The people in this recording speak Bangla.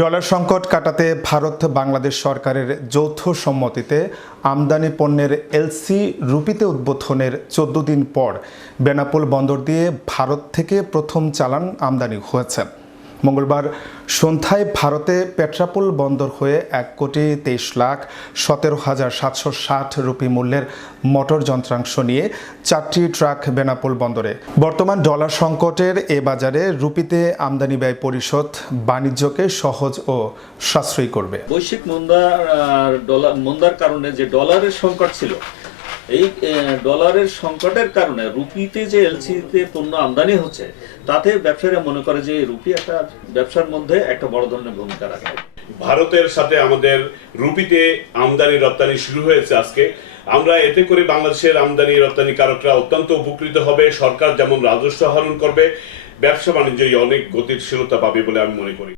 ডলার সংকট কাটাতে ভারত বাংলাদেশ সরকারের যৌথ সম্মতিতে আমদানি পণ্যের এলসি রুপিতে উদ্বোধনের ১৪ দিন পর বেনাপোল বন্দর দিয়ে ভারত থেকে প্রথম চালান আমদানি হয়েছে। মঙ্গলবার সন্ধ্যায় ভারতে পেট্রাপোল বন্দর হয়ে ১,২৩,১৭,৭৬০ রুপি মূল্যের মোটর যন্ত্রাংশ নিয়ে ৪টি ট্রাক বেনাপোল বন্দরে। বর্তমান ডলার সংকটের এ বাজারে রুপিতে আমদানি ব্যয় পরিশোধ বাণিজ্যকে সহজ ও সাশ্রয়ী করবে। বৈশ্বিক মন্দার কারণে যে ডলারের সংকট ছিল, এই ডলারের সংকটের কারণে রুপিতে যে এলসিতে পণ্য আমদানি হচ্ছে, তাতে ব্যবসায়ীরা মনে করে যে রুপি একটা ব্যবসার মধ্যে একটা বড় ধরনের ভূমিকা রাখে। ভারতের সাথে আমাদের রুপিতে আমদানি রপ্তানি শুরু হয়েছে আজকে। আমরা এতে করে বাংলাদেশের আমদানি রপ্তানিকারকরা অত্যন্ত উপকৃত হবে। সরকার যেমন রাজস্ব আহরণ করবে, ব্যবসা বাণিজ্যে অনেক গতিশীলতা পাবে বলে আমি মনে করি।